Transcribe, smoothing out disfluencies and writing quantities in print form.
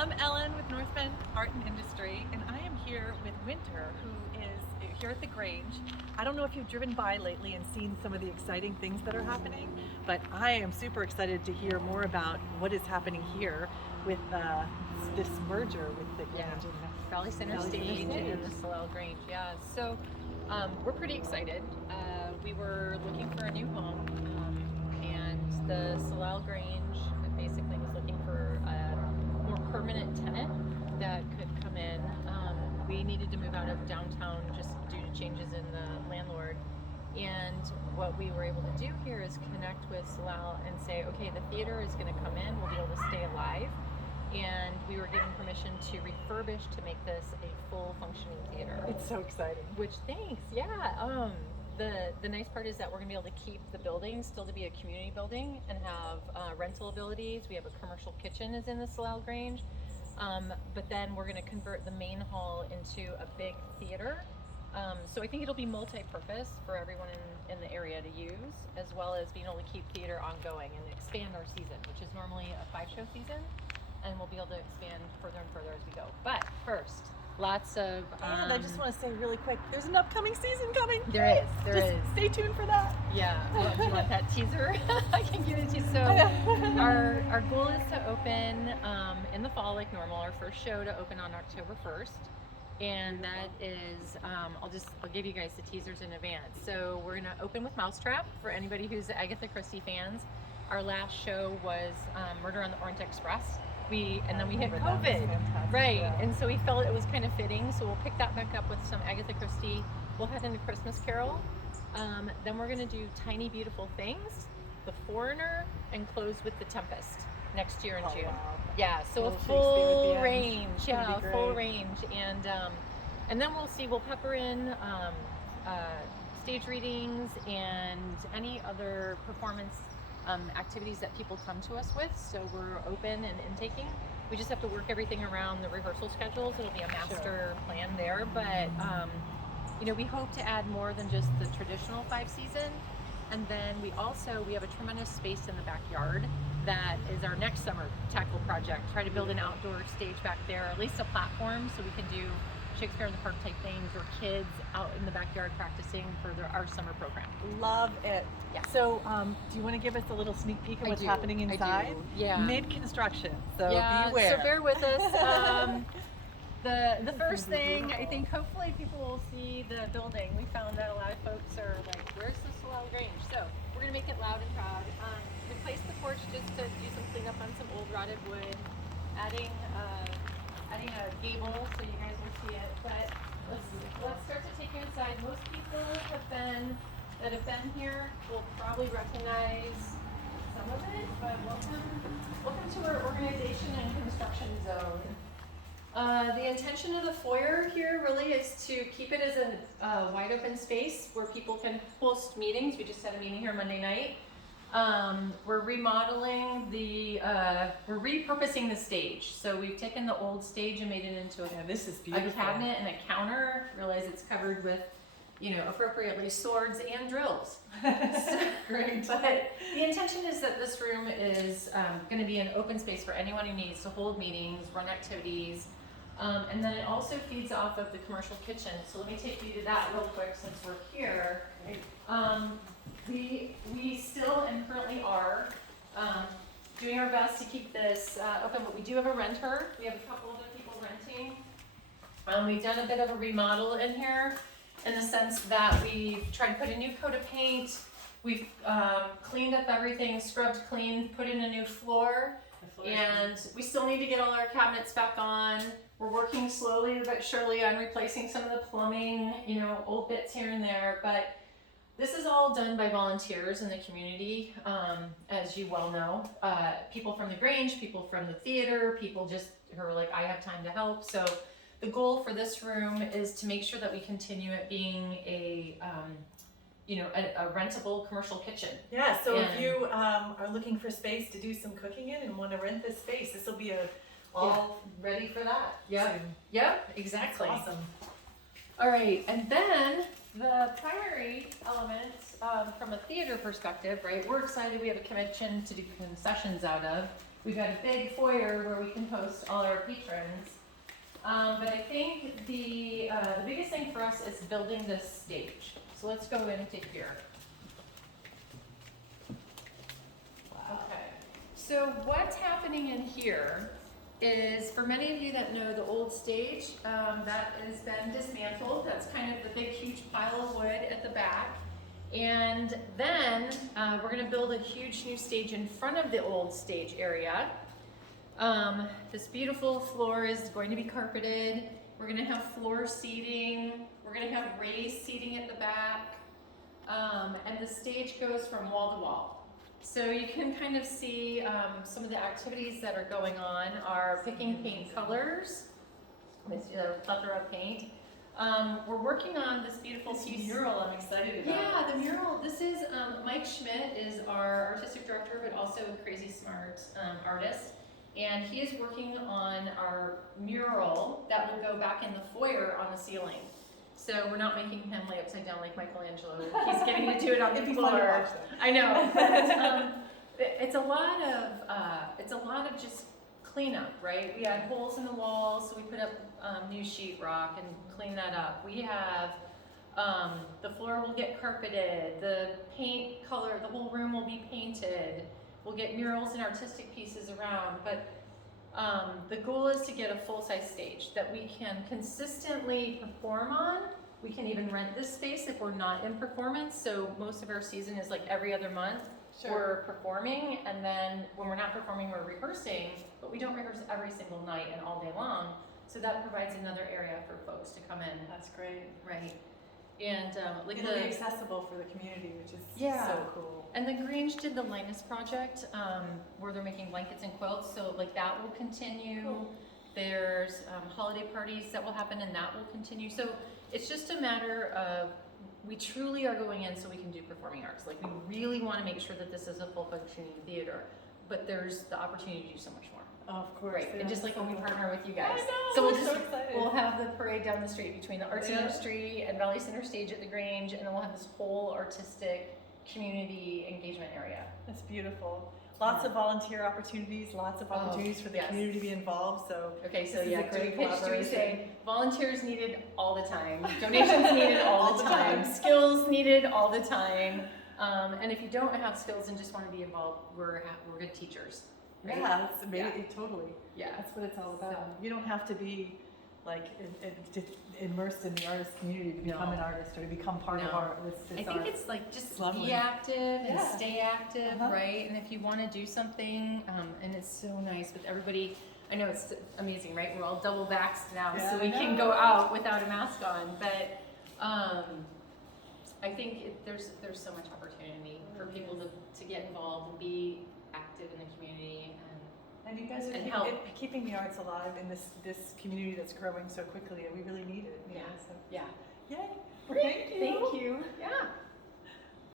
I'm Ellen with North Bend Art and Industry, and I am here with Wynter, who is here at the Grange. I don't know if you've driven by lately and seen some of the exciting things that are happening, but I am super excited to hear more about what is happening here with this merger with the Grange and Valley Center Valley Center Stage Stage. and the Sallal Grange. Yeah, so we're pretty excited. We were looking for a new home, and the Sallal Grange basically was looking for a more permanent tenant that could come in. We needed to move out of downtown just due to changes in the landlord. And what we were able to do here is connect with Sallal and say, okay, the theater is going to come in, we'll be able to stay alive. And we were given permission to refurbish to make this a full functioning theater. It's so exciting. Which, thanks, yeah. The nice part is that we're gonna be able to keep the building still to be a community building and have rental abilities. We have a commercial kitchen is in the Sallal Grange. But then we're gonna convert the main hall into a big theater. So I think it'll be multi-purpose for everyone in the area to use, as well as being able to keep theater ongoing and expand our season, which is normally a 5-show season. And we'll be able to expand further and further as we go. But first, lots of. And I just want to say really quick, there's an upcoming season coming. There is. Stay tuned for that. Yeah. Well, do you want that teaser? I can give it to you. So, our goal is to open in the fall like normal. Our first show to open on October 1st. And that is, I'll give you guys the teasers in advance. So we're gonna open with Mousetrap for anybody who's Agatha Christie fans. Our last show was Murder on the Orient Express. And then we hit COVID, right? Yeah. And so we felt it was kind of fitting. So we'll pick that back up with some Agatha Christie. We'll head into Christmas Carol. Then we're gonna do Tiny Beautiful Things, The Foreigner, and close with The Tempest next year in June. Wow. Yeah, so a full range. Yeah, a full range. And then we'll see. We'll pepper in stage readings and any other performance activities that people come to us with. So we're open and intaking. We just have to work everything around the rehearsal schedules. It'll be a master plan there, but we hope to add more than just the traditional 5-season. And then we have a tremendous space in the backyard that is our next summer tackle project. Try to build an outdoor stage back there, at least a platform, so we can do Shakespeare in the Park type things, or kids out in the backyard practicing for our summer program. Love it. Yeah. So, do you want to give us a little sneak peek of what's happening inside? I do. Yeah. Mid-construction, so yeah, beware. So bear with us. The first thing, I think hopefully people will see the building. We found that a lot of folks are like, where's the Sallal Grange? So we're gonna make it loud and proud. Replace the porch just to do some cleanup on some old rotted wood, adding a gable so you guys will see it. But let's start to take you inside. Most people that have been here will probably recognize some of it, but welcome to our organization and construction zone. The intention of the foyer here really is to keep it as a wide open space where people can host meetings. We just had a meeting here Monday night. We're remodeling we're repurposing the stage. So we've taken the old stage and made it into this is beautiful. A cabinet and a counter. Realize it's covered with, appropriately swords and drills. Great. But the intention is that this room is going to be an open space for anyone who needs to hold meetings, run activities. And then it also feeds off of the commercial kitchen. So let me take you to that real quick since we're here. We still and currently are doing our best to keep this open, but we do have a renter. We have a couple other people renting. We've done a bit of a remodel in here in the sense that we've tried to put a new coat of paint. We've cleaned up everything, scrubbed clean, put in a new floor. And we still need to get all our cabinets back on. We're working slowly but surely on replacing some of the plumbing, old bits here and there. But this is all done by volunteers in the community, as you well know. People from the Grange, people from the theater, people just who are like, I have time to help. So the goal for this room is to make sure that we continue it being a rentable commercial kitchen. Yeah, so if you are looking for space to do some cooking in and want to rent this space, this will be all ready for that. Yep, exactly. That's awesome. All right, and then the primary element from a theater perspective, right? We're excited. We have a convention to do concessions out of. We've got a big foyer where we can host all our patrons. But I think the biggest thing for us is building this stage. So let's go into here. Okay, so what's happening in here is, for many of you that know the old stage, that has been dismantled. That's kind of the big, huge pile of wood at the back. And then we're gonna build a huge new stage in front of the old stage area. This beautiful floor is going to be carpeted. We're gonna have floor seating. We're gonna have raised seating at the back. And the stage goes from wall to wall. So you can kind of see some of the activities that are going on are picking paint colors. Let's see the plethora of paint. We're working on this beautiful piece. Mural, I'm excited about. Yeah, the mural. This is Mike Schmidt is our artistic director, but also a crazy smart artist. And he is working on our mural that will go back in the foyer on the ceiling. So we're not making him lay upside down like Michelangelo. He's getting to do it on the floor. I know. It's a lot of just cleanup, right? We had holes in the walls, so we put up new sheetrock and clean that up. We have the floor will get carpeted. The paint color, the whole room will be painted. We'll get murals and artistic pieces around, but the goal is to get a full-size stage that we can consistently perform on. We can even rent this space if we're not in performance. So most of our season is like every other month. Sure. We're performing, and then when we're not performing, we're rehearsing, but we don't rehearse every single night and all day long. So that provides another area for folks to come in. That's great. Right. And like it'll be accessible for the community, which is so cool. And the Grange did the Linus project, where they're making blankets and quilts, so like that will continue. Cool. There's holiday parties that will happen, and that will continue. So it's just a matter of, we truly are going in so we can do performing arts. Like, we really want to make sure that this is a full functioning theater, but there's the opportunity to do so much more. Oh, of course. Right, Yeah. and just like when we partner with you guys. I know, so we'll we'll have the parade down the street between the arts industry and Valley Center Stage at the Grange, and then we'll have this whole artistic community engagement area. That's beautiful. Lots of volunteer opportunities, lots of opportunities for the community to be involved. So okay, so this is a great do we say volunteers needed all the time, donations donations needed all the time, skills needed all the time, and if you don't have skills and just want to be involved, we're good teachers. Right? Yeah, that's amazing. Totally. Yeah, that's what it's all about. So, you don't have to be like immersed in the artist community to become an artist or to become part of art. I think it's like just be active and stay active, right? And if you want to do something, and it's so nice with everybody. I know it's amazing, right? We're all double vaxxed now, so we can go out without a mask on. But I think there's so much opportunity for people to get involved and be active in the community. And you guys are keeping the arts alive in this community that's growing so quickly, and we really need it. Yeah. So. Yeah. Yay. Great. Thank you. Yeah.